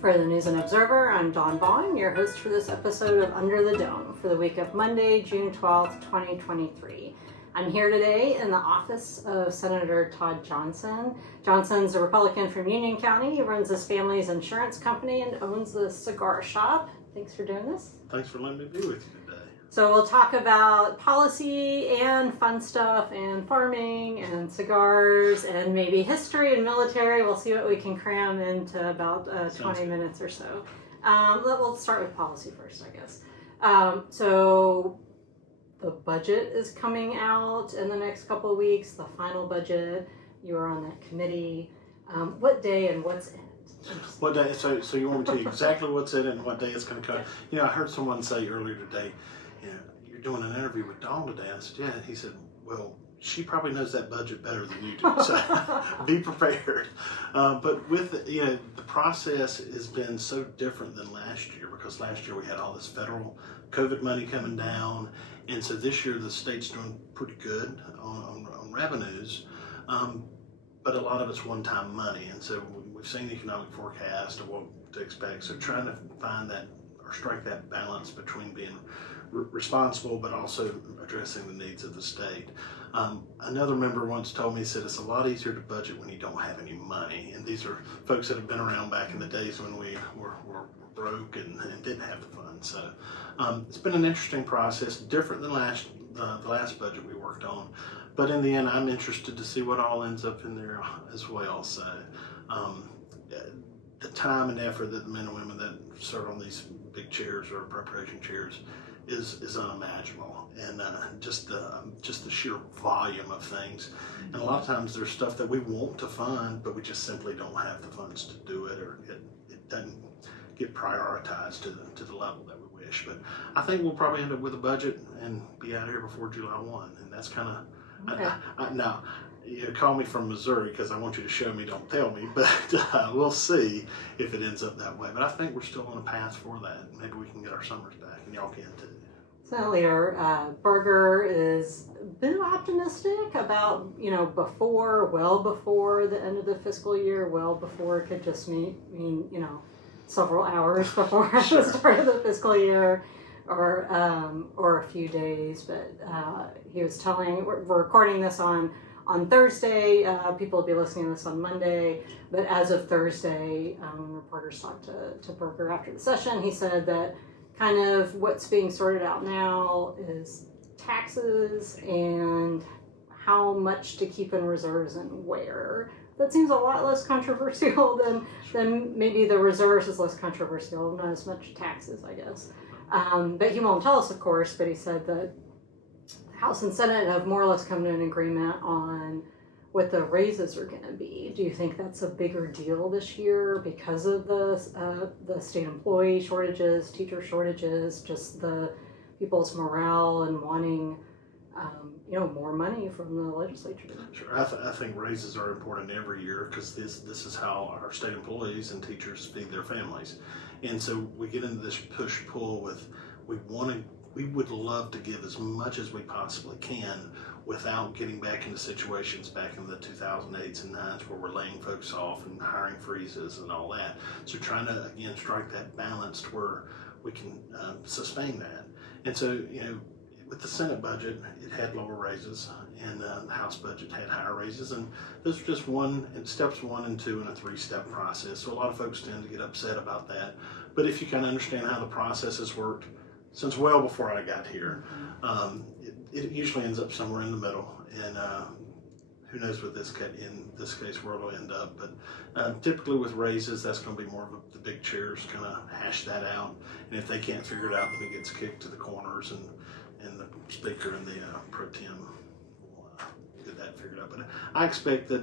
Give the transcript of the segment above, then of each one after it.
For the News and Observer, I'm Dawn Vaughan, your host for this episode of Under the Dome for the week of Monday, June 12th, 2023. I'm here today in the office of Senator Todd Johnson. Johnson's a Republican from Union County. He runs his family's insurance company and owns a cigar shop. Thanks for doing this. Thanks for letting me be with you today. So we'll talk about policy and fun stuff and farming and cigars and maybe history and military. We'll see what we can cram into about 20 minutes or so. We'll start with policy first, I guess. So the budget is coming out in the next couple of weeks, the final budget. You are on that committee. What day and what's in it? What day? So you want me to tell you exactly what's in it and what day it's going to come? You know, I heard someone say earlier today, you know, you're doing an interview with Dawn today. I said, yeah. And he said, well, she probably knows that budget better than you do, so be prepared. But with the process has been so different than last year, because last year we had all this federal COVID money coming down, and so this year the state's doing pretty good on revenues, but a lot of it's one-time money, and so we've seen the economic forecast of what to expect. So trying to find that or strike that balance between being responsible but also addressing the needs of the state. Another member once told me, he said, it's a lot easier to budget when you don't have any money. And these are folks that have been around back in the days when we were broke and didn't have the funds. So it's been an interesting process, different than the last budget we worked on. But in the end, I'm interested to see what all ends up in there as well. So the time and effort that the men and women that serve on these big chairs or preparation chairs is unimaginable, and just the sheer volume of things. And a lot of times there's stuff that we want to fund, but we just simply don't have the funds to do it, or it doesn't get prioritized to the level that we wish. But I think we'll probably end up with a budget and be out here before July 1, and that's kind of okay. Now. You call me from Missouri because I want you to show me, don't tell me, but we'll see if it ends up that way. But I think we're still on a path for that. Maybe we can get our summers back, and y'all can too. Senate Leader Berger is a bit optimistic about, well before the end of the fiscal year, well before it could just mean several hours before Sure. the start of the fiscal year, or a few days. But he was telling, we're recording this on Thursday. People will be listening to this on Monday, but as of Thursday, when reporters talked to Berger after the session, he said that kind of what's being sorted out now is taxes and how much to keep in reserves and where. That seems a lot less controversial than maybe the reserves is less controversial, not as much taxes, I guess. But he won't tell us, of course, but he said that House and Senate have more or less come to an agreement on what the raises are going to be. Do you think that's a bigger deal this year because of the state employee shortages, teacher shortages, just the people's morale and wanting more money from the legislature? Sure, I think raises are important every year because this is how our state employees and teachers feed their families, and so we get into this push-pull with we would love to give as much as we possibly can without getting back into situations back in the 2008s and 9s where we're laying folks off and hiring freezes and all that. So trying to, again, strike that balance to where we can sustain that. And so, with the Senate budget, it had lower raises, and the House budget had higher raises, and those are just steps 1 and 2 in a 3-step process. So a lot of folks tend to get upset about that. But if you kind of understand how the process has worked, since well before I got here, it usually ends up somewhere in the middle, and who knows what in this case where it'll end up. But typically with raises, that's going to be more of the big chairs kind of hash that out, and if they can't figure it out, then it gets kicked to the corners, and the speaker and the pro tem will get that figured out. But I expect that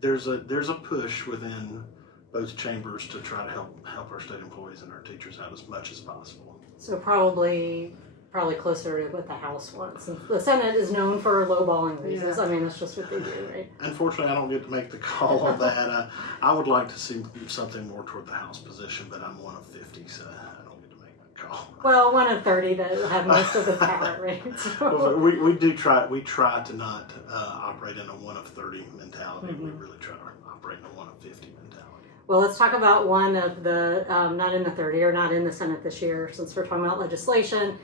there's a push within both chambers to try to help our state employees and our teachers out as much as possible. So probably closer to what the House wants. And the Senate is known for lowballing raises. Yeah. I mean, that's just what they do, right? Unfortunately, I don't get to make the call on that. I would like to see something more toward the House position, but I'm one of 50, so I don't get to make that call. Well, one of 30 that have most of the power, right? So. Well, we try to not operate in a one of 30 mentality. Mm-hmm. We really try to operate in a one of 50 mentality. Well, let's talk about one of the, not in the 30 or not in the Senate this year, since we're talking about legislation.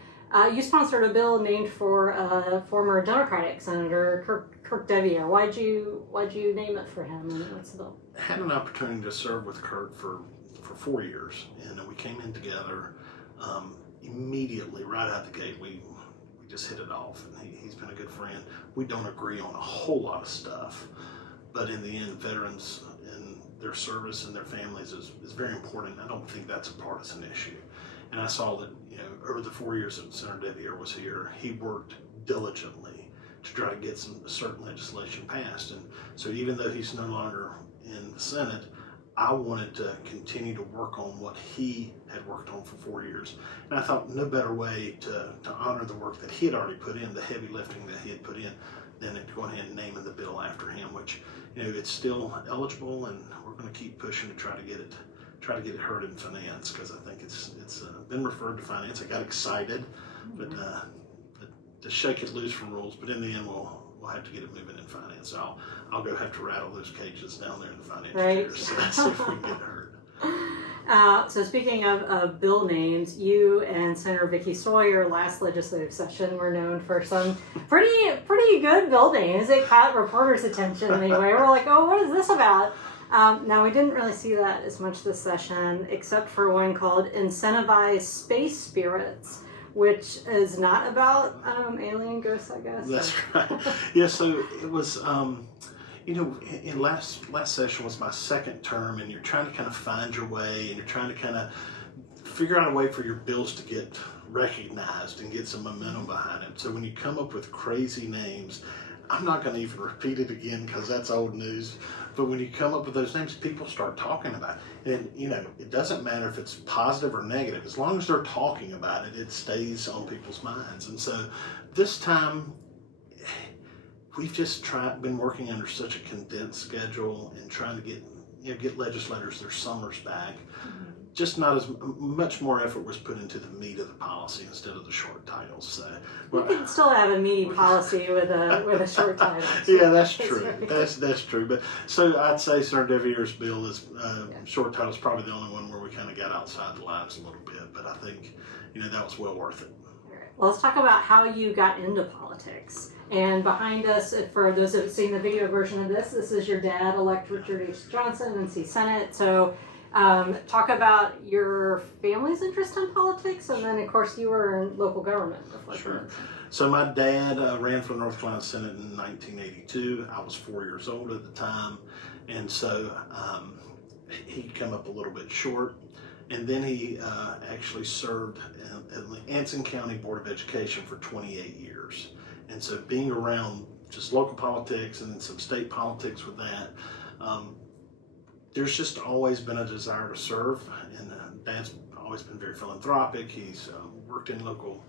You sponsored a bill named for former Democratic Senator Kirk Devier. Why'd you name it for him, and what's the bill? I had an opportunity to serve with Kurt for 4 years, and we came in together immediately, right out the gate. We just hit it off, and he's been a good friend. We don't agree on a whole lot of stuff, but in the end, veterans and their service and their families is very important. I don't think that's a partisan issue. And I saw that, over the 4 years that Senator Devier was here, he worked diligently to try to get some certain legislation passed. And so even though he's no longer in the Senate, I wanted to continue to work on what he had worked on for 4 years. And I thought no better way to honor the work that he had already put in, the heavy lifting that he had put in, than to go ahead and name the bill after him, which, it's still eligible, and we're going to keep pushing to try to get it heard in finance, because I think it's been referred to finance. I got excited, but to shake it loose from rules. But in the end, we'll have to get it moving in finance. So I'll go have to rattle those cages down there in the finance chairs, see if we can get it heard. So speaking of bill names, you and Senator Vicky Sawyer last legislative session were known for some pretty good bill names. It caught reporters' attention anyway. We're like, oh, what is this about? Now, we didn't really see that as much this session, except for one called Incentivize Space Spirits, which is not about alien ghosts, I guess. That's right. Yeah, so it was, in last session was my second term, and you're trying to kind of find your way, and you're trying to kind of figure out a way for your bills to get recognized and get some momentum behind it. So when you come up with crazy names, I'm not going to even repeat it again because that's old news. But when you come up with those names, people start talking about it. And, it doesn't matter if it's positive or negative. As long as they're talking about it, it stays on people's minds. And so this time, we've just been working under such a condensed schedule and trying to get legislators their summers back. Mm-hmm. Just not as much more effort was put into the meat of the policy instead of the short titles. So we can still have a meaty policy with a short title. Yeah, that's true. That's true. But so I'd say Senator Devier's bill is short title is probably the only one where we kind of got outside the lines a little bit. But I think that was well worth it. All right. Well, let's talk about how you got into politics. And behind us, for those who have seen the video version of this is your dad, elect Richard H. Johnson, NC Senate. So talk about your family's interest in politics, and then, of course, you were in local government before. Sure. So my dad ran for the North Carolina Senate in 1982. I was 4 years old at the time, and so he'd come up a little bit short. And then he actually served in the Anson County Board of Education for 28 years. And so being around just local politics and then some state politics with that, there's just always been a desire to serve, and Dad's always been very philanthropic. He's worked in local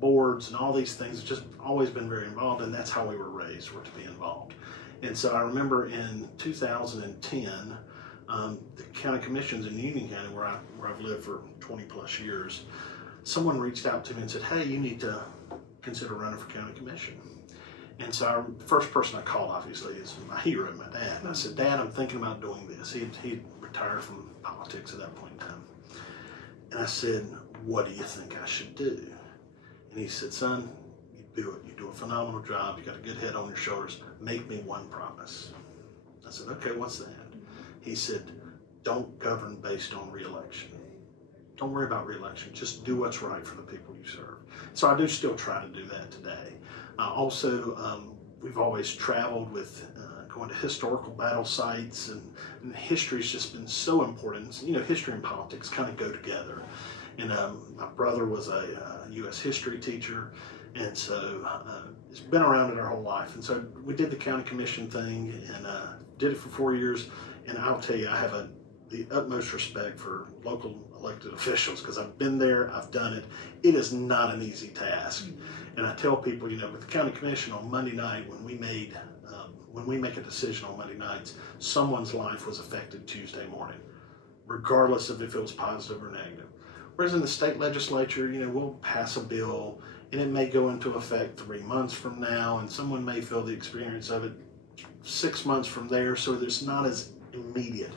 boards and all these things. Just always been very involved, and that's how we were raised, were to be involved. And so I remember in 2010, the county commissions in Union County, where I've lived for 20 plus years, someone reached out to me and said, "Hey, you need to consider running for county commission." And so the first person I called, obviously, is my hero, my dad. And I said, "Dad, I'm thinking about doing this." He'd retired from politics at that point in time. And I said, "What do you think I should do?" And he said, "Son, you do it. You do a phenomenal job. You got a good head on your shoulders. Make me one promise." I said, "Okay, what's that?" He said, "Don't govern based on re-election. Don't worry about re-election. Just do what's right for the people you serve." So I do still try to do that today. Also, we've always traveled with going to historical battle sites, and history's just been so important. History and politics kind of go together. And my brother was a U.S. history teacher, and so he's been around it our whole life. And so we did the county commission thing, and did it for 4 years. And I'll tell you, I have the utmost respect for local elected officials, because I've been there, I've done it. It is not an easy task. And I tell people, with the county commission on Monday night, when we make a decision on Monday nights, someone's life was affected Tuesday morning, regardless of if it was positive or negative. Whereas in the state legislature, we'll pass a bill and it may go into effect 3 months from now, and someone may feel the experience of it 6 months from there, so it's not as immediate.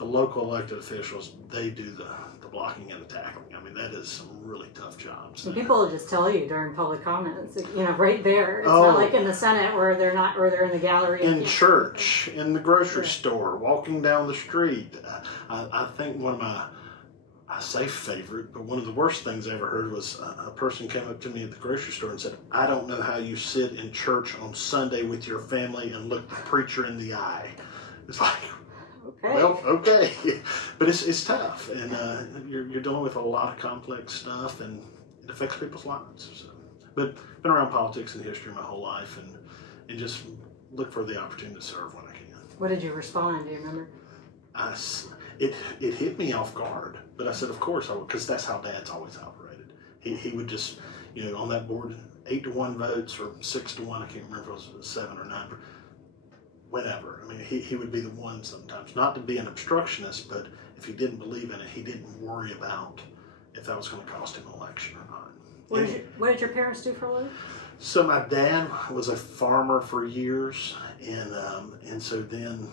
the local elected officials, they do the blocking and the tackling. I mean, that is some really tough jobs. And people will just tell you during public comments, right there. It's not like in the Senate where they're not, or they're in the gallery. In church, in the grocery store, walking down the street. I think one of my, I say favorite, but one of the worst things I ever heard was a person came up to me at the grocery store and said, "I don't know how you sit in church on Sunday with your family and look the preacher in the eye." It's like, okay. Well, okay, but it's tough, and you're dealing with a lot of complex stuff, and it affects people's lives. So, but been around politics and history my whole life, and just look for the opportunity to serve when I can. What did you respond? Do you remember? It hit me off guard, but I said, of course I would, because that's how Dad's always operated. He would just, on that board, 8-1 votes or 6-1. I can't remember if it was 7 or 9. Whenever. I mean, he would be the one sometimes, not to be an obstructionist, but if he didn't believe in it, he didn't worry about if that was going to cost him an election or not. What did your parents do for a living? So my dad was a farmer for years, and so then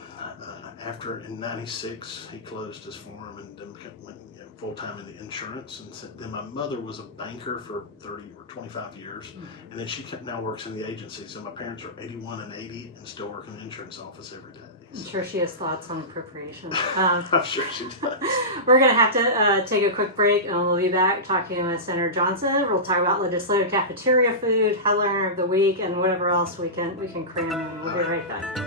after in '96 he closed his farm and then went full time in the insurance, and so then my mother was a banker for 30 or 25 years, and then she now works in the agency. So my parents are 81 and 80 and still work in the insurance office every day. I'm sure she has thoughts on appropriations. I'm sure she does. We're going to have to take a quick break, and we'll be back talking with Senator Johnson. We'll talk about legislative cafeteria food, headliner of the week, and whatever else we can cram in. We'll be right back.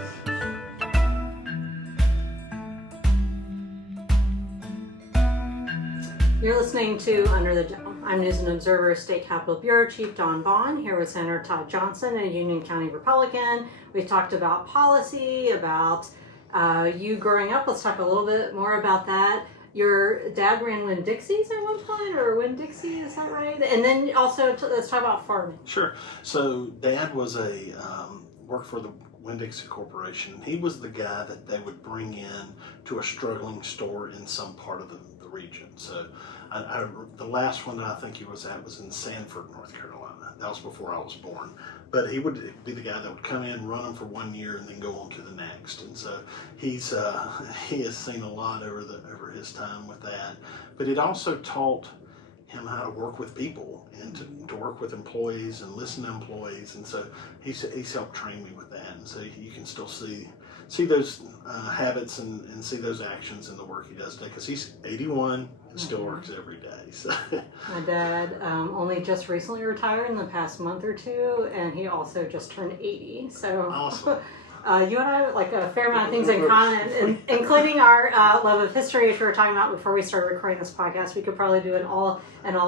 You're listening to Under the Dome. I'm News and Observer State Capitol Bureau Chief Dawn Vaughan, here with Senator Todd Johnson, a Union County Republican. We've talked about policy, about you growing up. Let's talk a little bit more about that. Your dad ran Winn-Dixie's at one point, or Winn-Dixie, is that right? And then also, let's talk about farming. Sure. So Dad was worked for the Winn-Dixie Corporation. He was the guy that they would bring in to a struggling store in some part of the region. So the last one that I think he was at was in Sanford, North Carolina. That was before I was born. But he would be the guy that would come in, run them for 1 year, and then go on to the next. And so he has seen a lot over his time with that. But it also taught him how to work with people and to work with employees and listen to employees. And so he's helped train me with that. And so you can still see those habits and see those actions in the work he does today, because he's 81 and still works every day. So. My dad only just recently retired in the past month or two, and he also just turned 80. So awesome. You and I have like a fair amount of things in common, including our love of history, which we were talking about before we started recording this podcast. We could probably do an all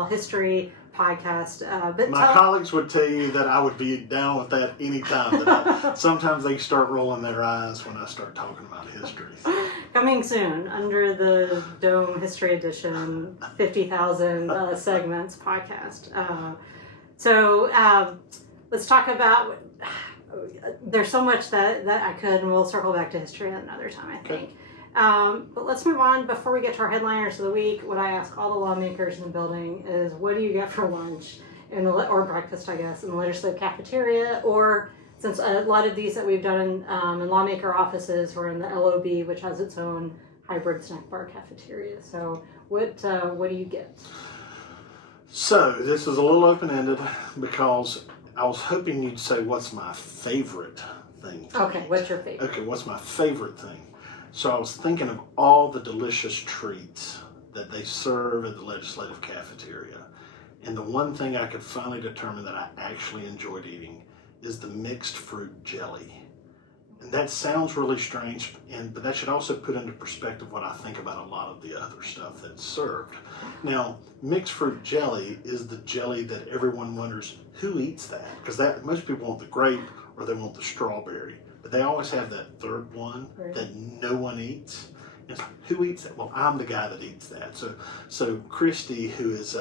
history podcast. But my colleagues would tell you that I would be down with that anytime. Sometimes they start rolling their eyes when I start talking about history. So. Coming soon, Under the Dome History Edition, 50,000 segments podcast. Let's talk about. There's so much that I could, and we'll circle back to history another time, I think. But let's move on. Before we get to our headliners of the week, what I ask all the lawmakers in the building is, what do you get for lunch or breakfast, I guess, in the legislative cafeteria? Or since a lot of these that we've done in lawmaker offices or in the LOB, which has its own hybrid snack bar cafeteria. So what do you get? So this is a little open-ended because I was hoping you'd say, what's my favorite thing? Okay, what's your favorite? Okay, what's my favorite thing? So I was thinking of all the delicious treats that they serve at the legislative cafeteria. And the one thing I could finally determine that I actually enjoyed eating is the mixed fruit jelly. And that sounds really strange, but that should also put into perspective what I think about a lot of the other stuff that's served. Now, mixed fruit jelly is the jelly that everyone wonders, who eats that? Because most people want the grape or they want the strawberry. But they always have that third one that no one eats. And it's like, who eats that? Well, I'm the guy that eats that. So Christy, who is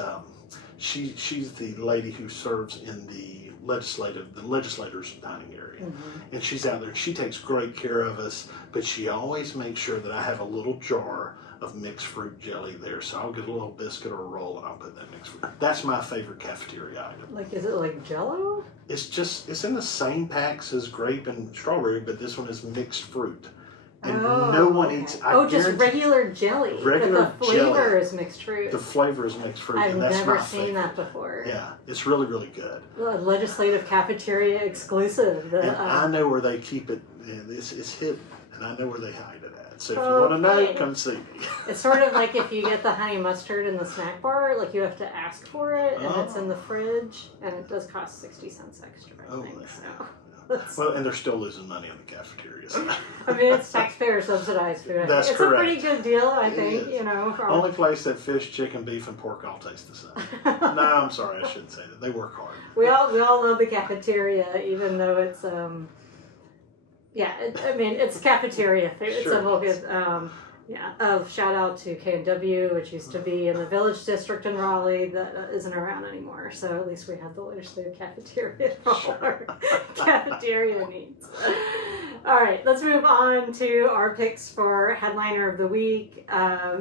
she's the lady who serves in the legislators' dining area, and she's out there. And she takes great care of us, but she always makes sure that I have a little jar of mixed fruit jelly there. So I'll get a little biscuit or a roll, and I'll put that mixed fruit. That's my favorite cafeteria item. Like, is it like Jell-O? It's in the same packs as grape and strawberry, but this one is mixed fruit. And no one okay. eats. Just regular jelly. Regular but the flavor jelly. is mixed fruit. The flavor is mixed fruit. I've and that's never my seen favorite. that before. Yeah, it's really, really good. Legislative cafeteria exclusive. And I know where they keep it. It's hidden, and I know where they hide it at. So if you want to know, come see me. It's sort of like if you get the honey mustard in the snack bar, like you have to ask for it, and it's in the fridge, and it does cost 60 cents extra. I think, so. Well, and they're still losing money in the cafeteria. So. I mean, it's taxpayer subsidized food. That's it's correct. a pretty good deal, I think. You know, only place that fish, chicken, beef, and pork all taste the same. No, I'm sorry, I shouldn't say that. They work hard. We all love the cafeteria, even though it's it's cafeteria food. It's a whole good shout out to K&W, which used to be in the Village District in Raleigh, that isn't around anymore. So at least we have the legislative cafeteria for our cafeteria needs. All right, let's move on to our picks for headliner of the week.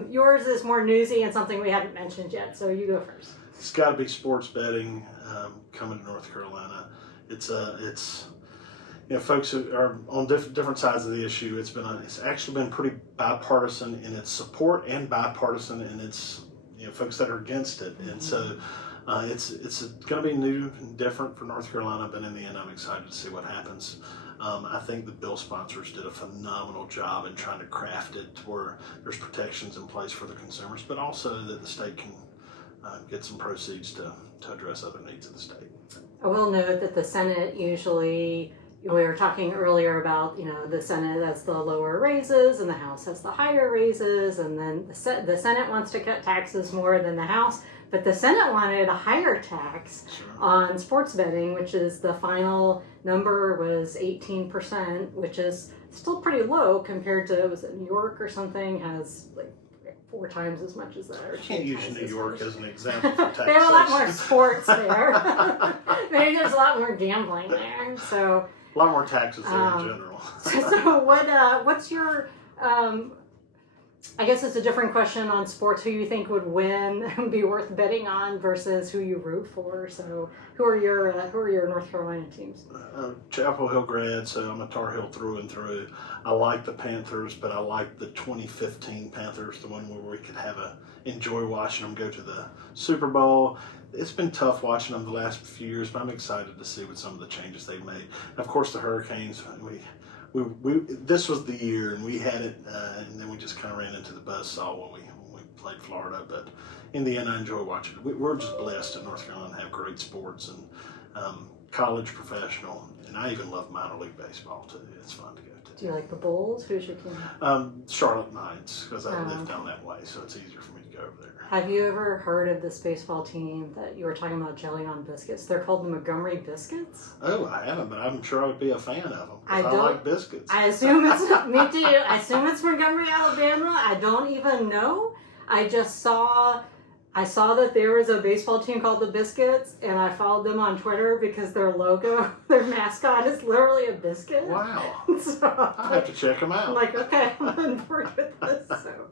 Yours is more newsy and something we haven't mentioned yet, so you go first. It's got to be sports betting coming to North Carolina. It's folks who are on different sides of the issue. It's actually been pretty bipartisan in its support and bipartisan in its folks that are against it. And so it's going to be new and different for North Carolina. But in the end, I'm excited to see what happens. I think the bill sponsors did a phenomenal job in trying to craft it to where there's protections in place for the consumers, but also that the state can get some proceeds to address other needs of the state. I will note that the Senate usually, we were talking earlier about, the Senate has the lower raises and the House has the higher raises, and then the Senate wants to cut taxes more than the House, but the Senate wanted a higher tax on sports betting, which is the final number was 18%, which is still pretty low compared to, was it New York or something, has like 4 times as much as that. I can't use New York as an example for taxation. They have a lot more sports there. Maybe there's a lot more gambling there. So a lot more taxes there in general. So what's your I guess it's a different question on sports. Who you think would win and be worth betting on versus who you root for? So who are your North Carolina teams? Chapel Hill grad, so I'm a Tar Heel through and through. I like the Panthers, but I like the 2015 Panthers, the one where we could enjoy watching them go to the Super Bowl. It's been tough watching them the last few years, but I'm excited to see what some of the changes they've made. And of course, the Hurricanes. We this was the year, and we had it, and then we just kind of ran into the buzzsaw when we played Florida. But in the end, I enjoy watching it. We're just blessed in North Carolina to have great sports and college, professional, and I even love minor league baseball too. It's fun to go to. Do you like the Bulls? Who's your team? Charlotte Knights, because I live down that way, so it's easier for me to go over there. Have you ever heard of this baseball team that you were talking about, jelly on biscuits? They're called the Montgomery Biscuits. Oh, I haven't, but I'm sure I would be a fan of them. I like biscuits. I assume it's me too. I assume it's Montgomery, Alabama. I don't even know. I just saw that there was a baseball team called the Biscuits, and I followed them on Twitter because their logo, their mascot is literally a biscuit. Wow. So I have to check them out. I'm like, okay, I'm on board with this. So,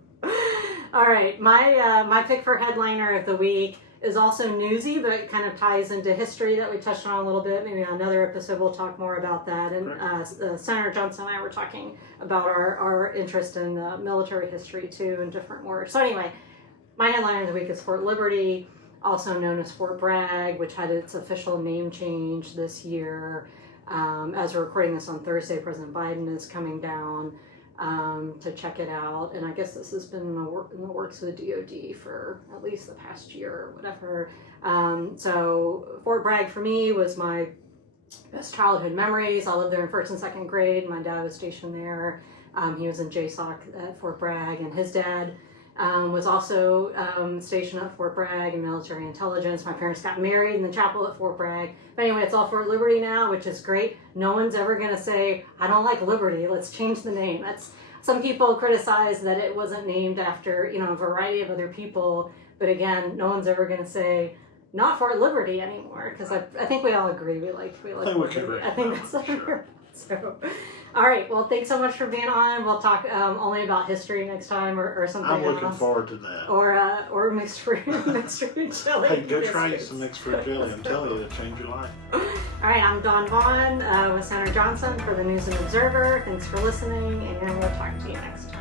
all right, my pick for headliner of the week is also newsy, but it kind of ties into history that we touched on a little bit. Maybe on another episode we'll talk more about that. And Senator Johnson and I were talking about our interest in military history too and different wars. So anyway, my headliner of the week is Fort Liberty, also known as Fort Bragg, which had its official name change this year. As we're recording this on Thursday, President Biden is coming down to check it out. And I guess this has been in the works of the DOD for at least the past year or whatever. So Fort Bragg for me was my best childhood memories. I lived there in 1st and 2nd grade. My dad was stationed there. He was in JSOC at Fort Bragg, and his dad was also stationed at Fort Bragg in military intelligence. My parents got married in the chapel at Fort Bragg. But anyway, it's all Fort Liberty now, which is great. No one's ever going to say, I don't like Liberty, let's change the name. Some people criticize that it wasn't named after, a variety of other people. But again, no one's ever going to say, not Fort Liberty anymore, because I think we all agree we like Liberty. I think that's sure. So, all right. Well, thanks so much for being on. We'll talk only about history next time, or something else. I'm looking forward to that. Or mixed fruit jelly. Hey, go try some mixed fruit jelly. I'm telling you, it'll change your life. All right, I'm Dawn Vaughan with Senator Johnson for the News and Observer. Thanks for listening, and we'll talk to you next time.